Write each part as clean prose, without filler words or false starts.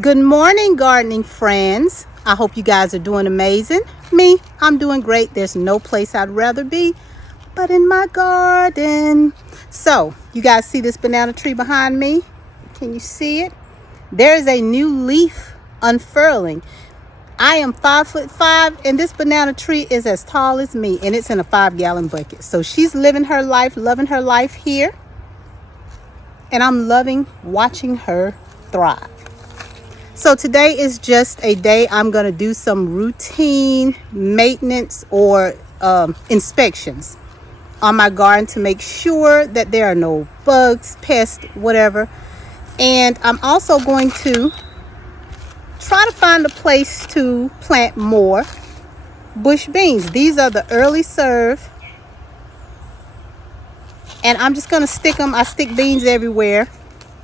Good morning, gardening friends. I hope you guys are doing amazing. Me, I'm doing great. There's no place I'd rather be but in my garden. So, you guys see this banana tree behind me? Can you see it? There's a new leaf unfurling. I am 5'5" and this banana tree is as tall as me, and it's in a 5-gallon bucket. So she's living her life, loving her life here, and I'm loving watching her thrive. So today is just a day I'm going to do some routine maintenance or inspections on my garden to make sure that there are no bugs, pests, whatever. And I'm also going to try to find a place to plant more bush beans. These are the early serve, and I'm just going to stick them. I stick beans everywhere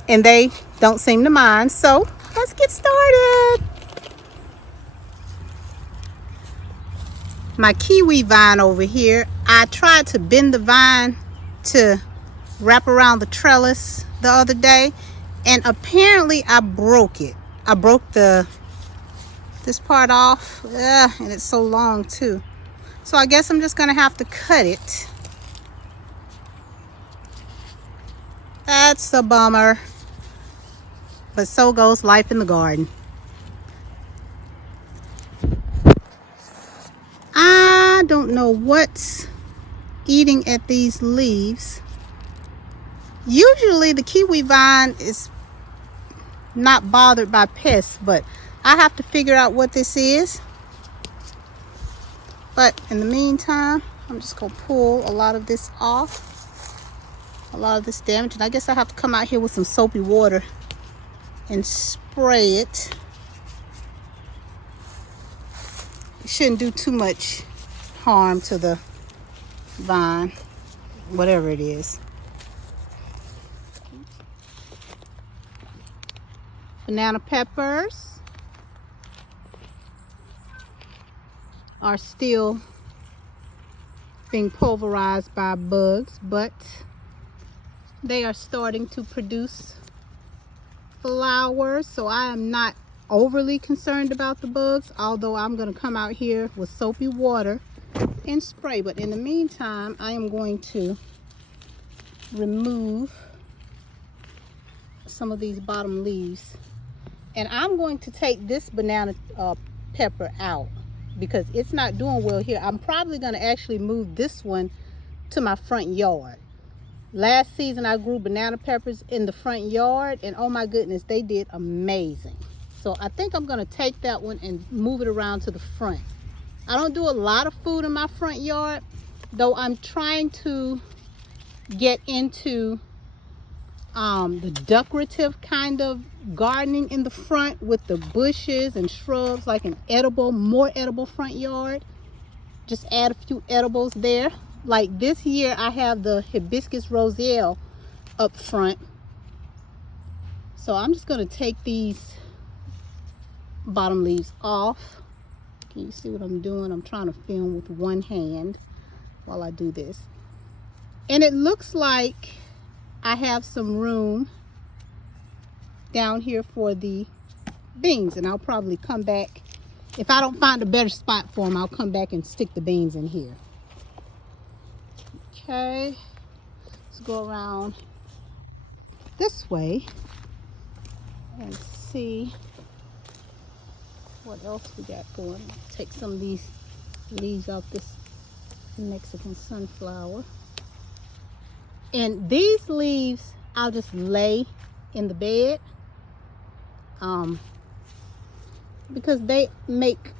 and they don't seem to mind. So let's get started. My kiwi vine over here, I tried to bend the vine to wrap around the trellis the other day, and apparently I broke it. I broke this part off, and it's so long too. So I guess I'm just gonna have to cut it. That's a bummer, but so goes life in the garden. I don't know what's eating at these leaves. Usually the kiwi vine is not bothered by pests, but I have to figure out what this is. But in the meantime, I'm just gonna pull a lot of this off, a lot of this damage. And I guess I have to come out here with some soapy water and spray it. It shouldn't do too much harm to the vine, whatever it is. Banana peppers are still being pulverized by bugs, but they are starting to produce flowers, so I am not overly concerned about the bugs, although I'm going to come out here with soapy water and spray. But in the meantime, I am going to remove some of these bottom leaves, and I'm going to take this banana pepper out because it's not doing well here. I'm probably going to actually move this one to my front yard. Last season I grew banana peppers in the front yard, and oh my goodness, they did amazing. So I think I'm going to take that one and move it around to the front. I don't do a lot of food in my front yard, though I'm trying to get into the decorative kind of gardening in the front with the bushes and shrubs, like an more edible front yard. Just add a few edibles there. Like this year I have the hibiscus roselle up front. So I'm just going to take these bottom leaves off. Can you see what I'm doing? I'm trying to film with one hand while I do this. And it looks like I have some room down here for the beans, and I'll probably come back. If I don't find a better spot for them, I'll come back and stick the beans in here. Okay, let's go around this way and see what else we got going. Take some of these leaves off this Mexican sunflower. And these leaves I'll just lay in the bed because they make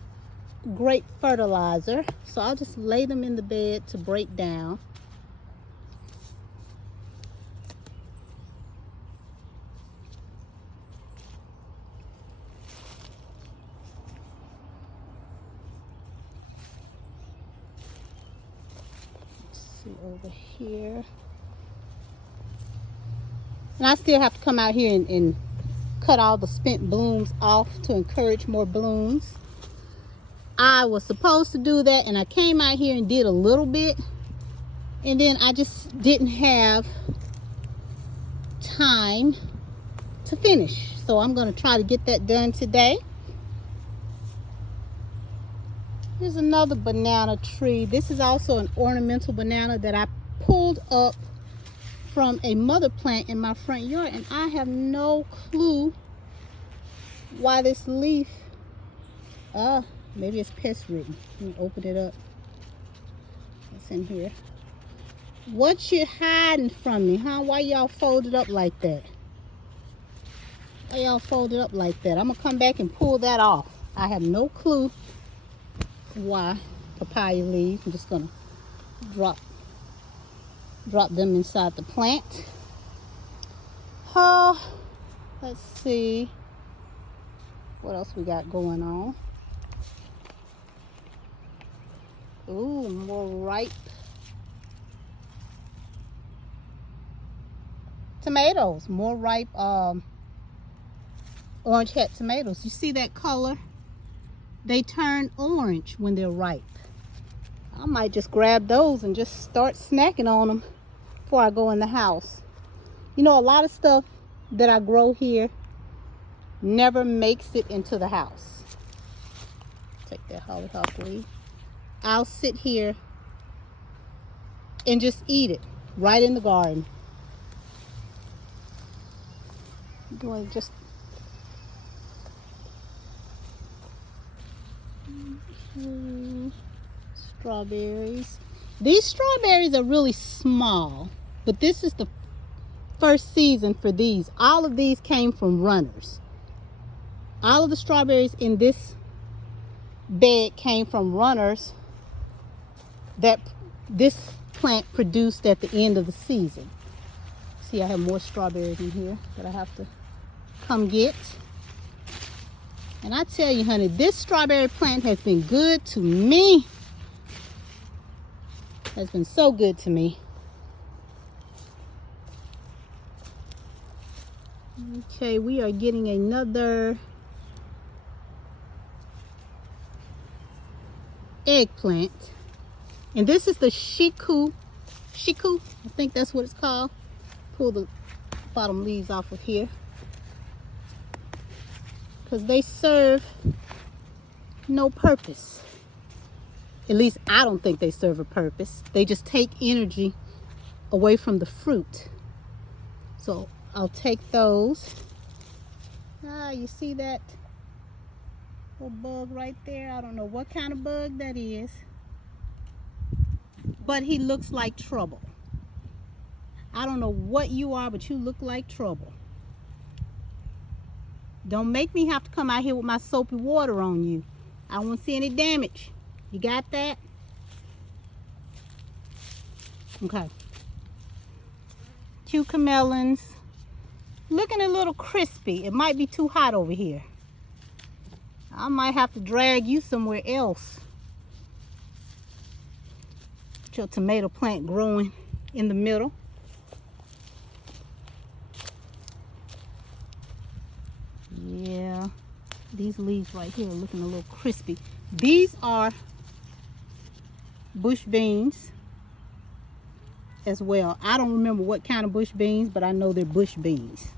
great fertilizer. So I'll just lay them in the bed to break down. Let's see over here. And I still have to come out here and cut all the spent blooms off to encourage more blooms. I was supposed to do that, and I came out here and did a little bit, and then I just didn't have time to finish. So I'm going to try to get that done today. Here's another banana tree. This is also an ornamental banana that I pulled up from a mother plant in my front yard, and I have no clue why this leaf, maybe it's pest ridden. Let me open it up. What's in here? What you hiding from me, huh? Why y'all folded up like that? Why y'all folded up like that? I'm gonna come back and pull that off. I have no clue why. Papaya leaves. I'm just gonna drop them inside the plant. Let's see what else we got going on. Ooh, more ripe tomatoes. More ripe orange head tomatoes. You see that color? They turn orange when they're ripe. I might just grab those and just start snacking on them before I go in the house. You know, a lot of stuff that I grow here never makes it into the house. Take that hollyhock leaf. I'll sit here and just eat it right in the garden. I'm doing just strawberries. These strawberries are really small, but this is the first season for these. All of these came from runners. All of the strawberries in this bed came from runners that this plant produced at the end of the season. See, I have more strawberries in here that I have to come get. And I tell you, honey, this strawberry plant has been good to me. Has been so good to me. Okay, we are getting another eggplant. And this is the shiku. Shiku, I think that's what it's called. Pull the bottom leaves off of here, because they serve no purpose. At least I don't think they serve a purpose. They just take energy away from the fruit. So I'll take those. You see that little bug right there? I don't know what kind of bug that is, but he looks like trouble. I don't know what you are, but you look like trouble. Don't make me have to come out here with my soapy water on you. I don't want to see any damage. You got that? Okay. Cucamelons. Looking a little crispy. It might be too hot over here. I might have to drag you somewhere else. Get your tomato plant growing in the middle. Yeah, these leaves right here are looking a little crispy. These are bush beans as well. I don't remember what kind of bush beans, but I know they're bush beans.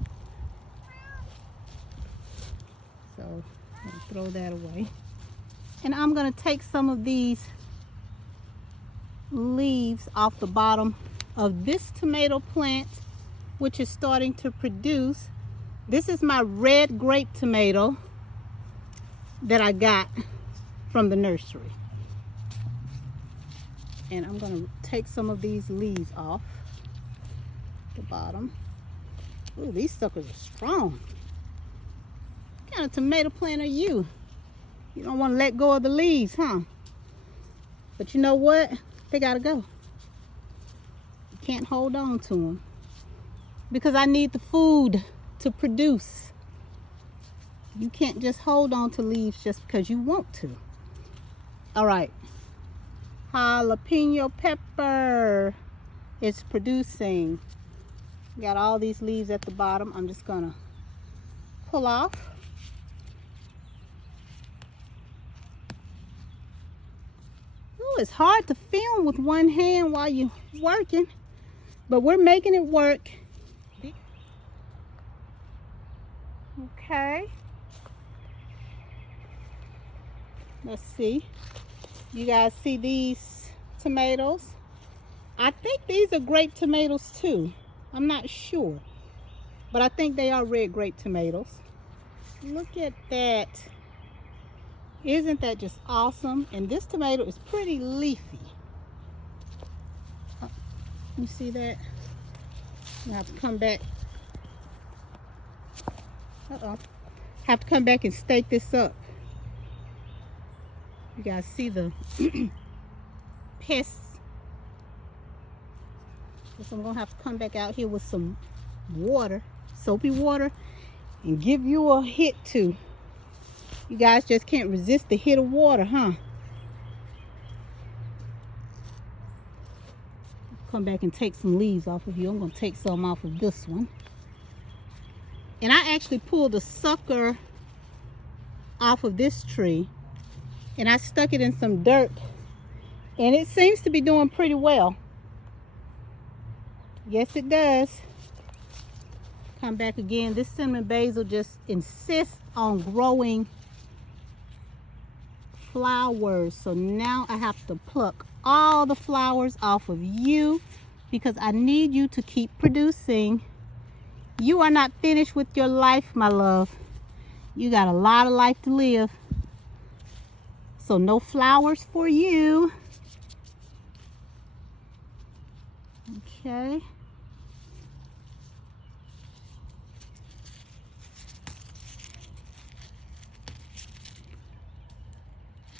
So I'll throw that away. And I'm going to take some of these leaves off the bottom of this tomato plant, which is starting to produce. This is my red grape tomato that I got from the nursery. And I'm going to take some of these leaves off the bottom. Ooh, these suckers are strong. What kind of tomato plant are you? You don't want to let go of the leaves, huh? But you know what? They got to go. You can't hold on to them, because I need the food to produce. You can't just hold on to leaves just because you want to. All right. Jalapeno pepper is producing. Got all these leaves at the bottom. I'm just gonna pull off. Oh, it's hard to film with one hand while you're working, but we're making it work. Okay. Okay. Let's see. You guys see these tomatoes? I think these are grape tomatoes too. I'm not sure. But I think they are red grape tomatoes. Look at that. Isn't that just awesome? And this tomato is pretty leafy. You see that? I have to come back. Have to come back and stake this up. You guys see the pests. So I'm gonna have to come back out here with some water, soapy water, and give you a hit too. You guys just can't resist the hit of water, huh? Come back and take some leaves off of you. I'm gonna take some off of this one. And I actually pulled a sucker off of this tree and I stuck it in some dirt and it seems to be doing pretty well. Yes, it does. Come back again. This cinnamon basil just insists on growing flowers. So now I have to pluck all the flowers off of you because I need you to keep producing. You are not finished with your life, my love. You got a lot of life to live. So no flowers for you. Okay.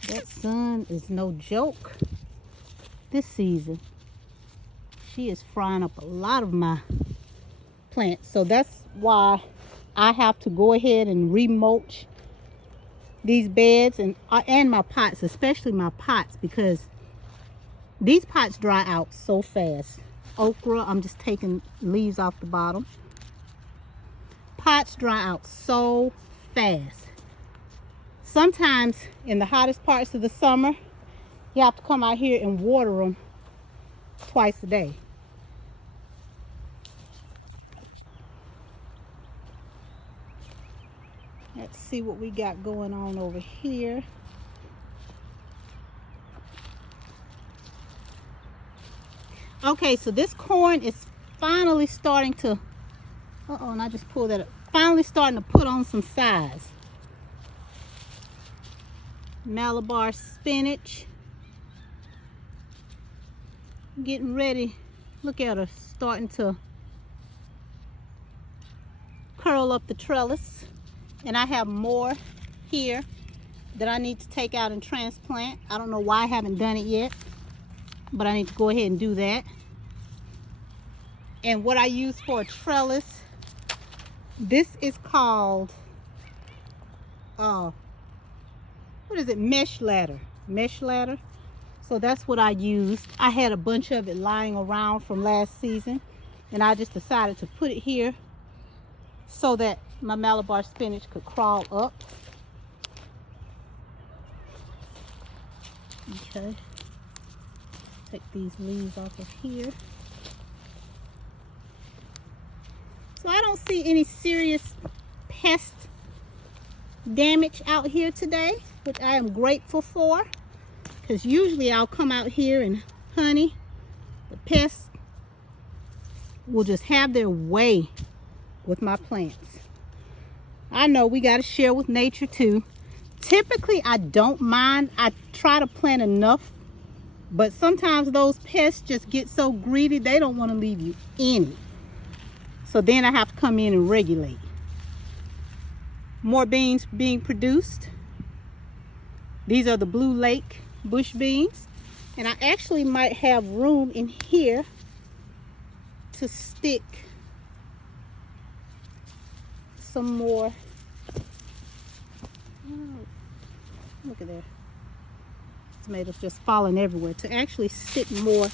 That sun is no joke this season. She is frying up a lot of my plants. So that's why I have to go ahead and remulch these beds and my pots, especially my pots, because these pots dry out so fast. Okra, I'm just taking leaves off the bottom. Pots dry out so fast. Sometimes in the hottest parts of the summer, you have to come out here and water them twice a day. Let's see what we got going on over here. Okay, so this corn is finally starting to, and I just pulled that up. Finally starting to put on some size. Malabar spinach. Getting ready. Look at her starting to curl up the trellis. And I have more here that I need to take out and transplant. I don't know why I haven't done it yet, but I need to go ahead and do that. And what I use for a trellis, this is called, what is it? Mesh ladder. Mesh ladder. So that's what I used. I had a bunch of it lying around from last season, and I just decided to put it here so that my Malabar spinach could crawl up. Okay. Take these leaves off of here. So I don't see any serious pest damage out here today, which I am grateful for, because usually I'll come out here and honey, the pests will just have their way with my plants. I know we got to share with nature too. Typically I don't mind. I try to plant enough, but sometimes those pests just get so greedy they don't want to leave you any. So then I have to come in and regulate. More beans being produced. These are the Blue Lake bush beans, and I actually might have room in here to stick some more. Oh, look at that. Tomatoes just falling everywhere. To actually stick more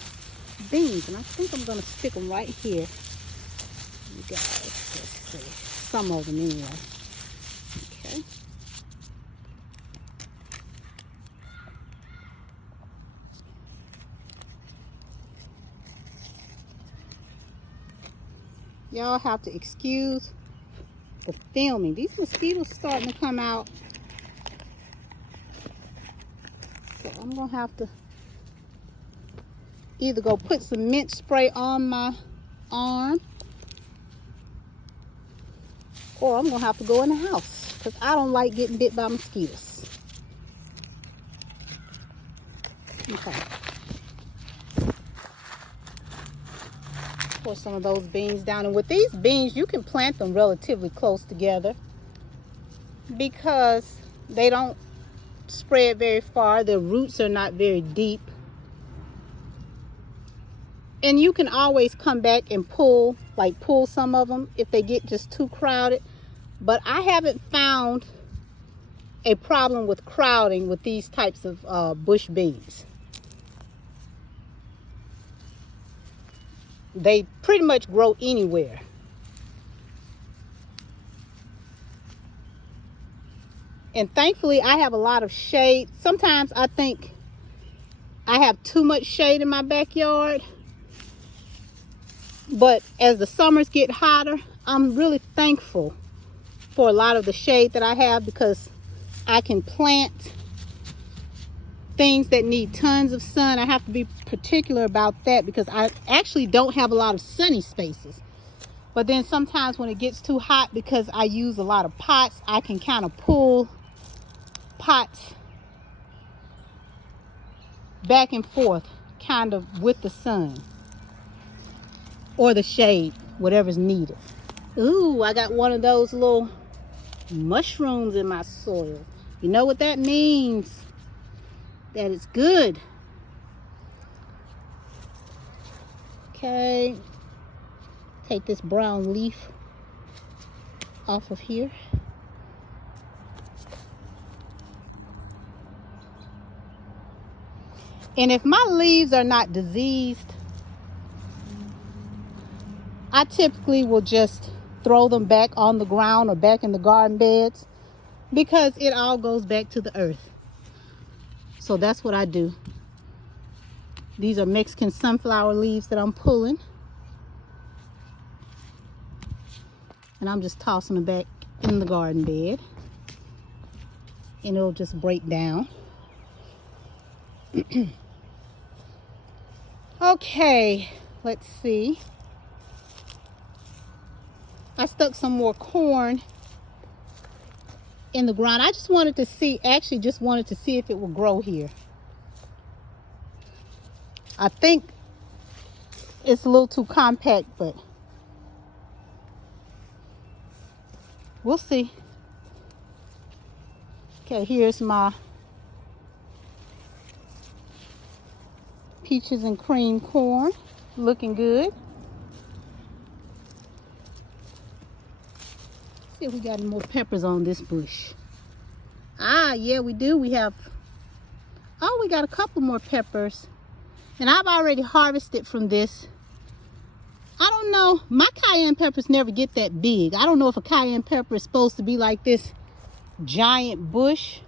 beans, and I think I'm going to stick them right here. You guys, let's see. Some of them anyway. Okay. Y'all have to excuse the filming. These mosquitoes starting to come out. So I'm gonna have to either go put some mint spray on my arm, or I'm gonna have to go in the house because I don't like getting bit by mosquitoes. Okay. Pour some of those beans down. And with these beans, you can plant them relatively close together because they don't spread very far. Their roots are not very deep. And you can always come back and pull some of them if they get just too crowded. But I haven't found a problem with crowding with these types of bush beans. They pretty much grow anywhere. And thankfully, I have a lot of shade. Sometimes I think I have too much shade in my backyard. But as the summers get hotter, I'm really thankful for a lot of the shade that I have, because I can plant things that need tons of sun. I have to be particular about that because I actually don't have a lot of sunny spaces. But then sometimes when it gets too hot, because I use a lot of pots, I can kind of pull pots back and forth kind of with the sun or the shade, whatever's needed. Ooh, I got one of those little mushrooms in my soil. You know what that means? That it's good. Okay, take this brown leaf off of here. And if my leaves are not diseased, I typically will just throw them back on the ground or back in the garden beds, because it all goes back to the earth. So that's what I do. These are Mexican sunflower leaves that I'm pulling. And I'm just tossing them back in the garden bed. And it'll just break down. Okay, let's see. I stuck some more corn in the ground. I just wanted to see, actually just wanted to see if it will grow here. I think it's a little too compact, but we'll see. Okay, here's my peaches and cream corn, looking good. See if we got any more peppers on this bush. Ah, yeah, we do. We got a couple more peppers. And I've already harvested from this. I don't know. My cayenne peppers never get that big. I don't know if a cayenne pepper is supposed to be like this giant bush,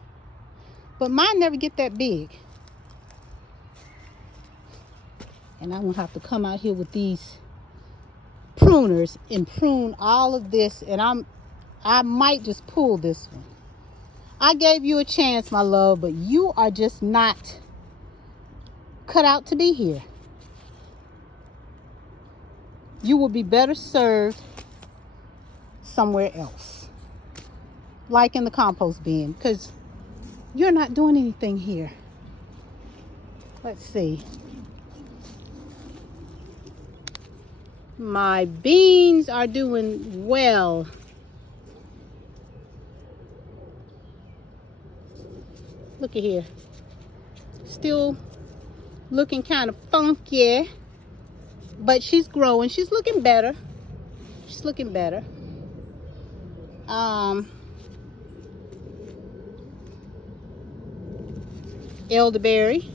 but mine never get that big. And I'm gonna have to come out here with these pruners and prune all of this, and I might just pull this one. I gave you a chance, my love, but you are just not cut out to be here. You will be better served somewhere else, like in the compost bin, because you're not doing anything here. Let's see. My beans are doing well. Look at here. Still looking kind of funky, but she's growing. She's looking better. She's looking better. Elderberry.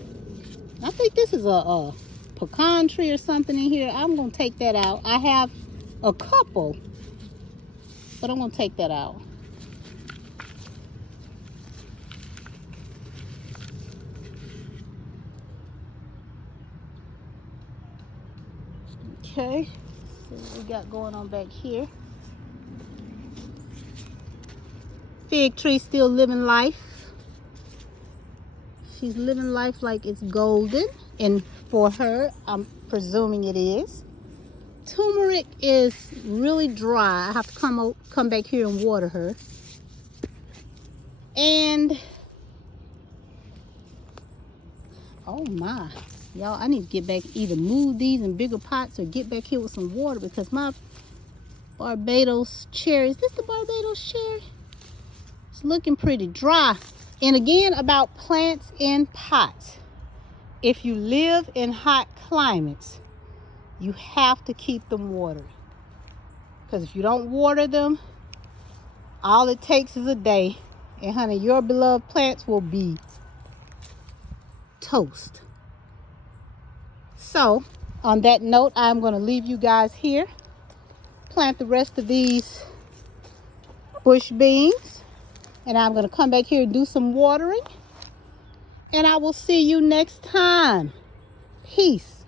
I think this is a pecan tree or something in here. I'm gonna take that out. I have a couple, but I'm gonna take that out. Okay, see what we got going on back here. fig tree still living life. She's living life like it's golden. And for her, I'm presuming it is. Turmeric is really dry. I have to come back here and water her. And oh my, y'all, I need to get back, either move these in bigger pots or get back here with some water, because my Barbados cherry, is this the Barbados cherry? It's looking pretty dry. And again, about plants in pots. If you live in hot climates, you have to keep them watered. Because if you don't water them, all it takes is a day. And honey, your beloved plants will be toast. So, on that note, I'm going to leave you guys here. Plant the rest of these bush beans. And I'm going to come back here and do some watering. And I will see you next time. Peace.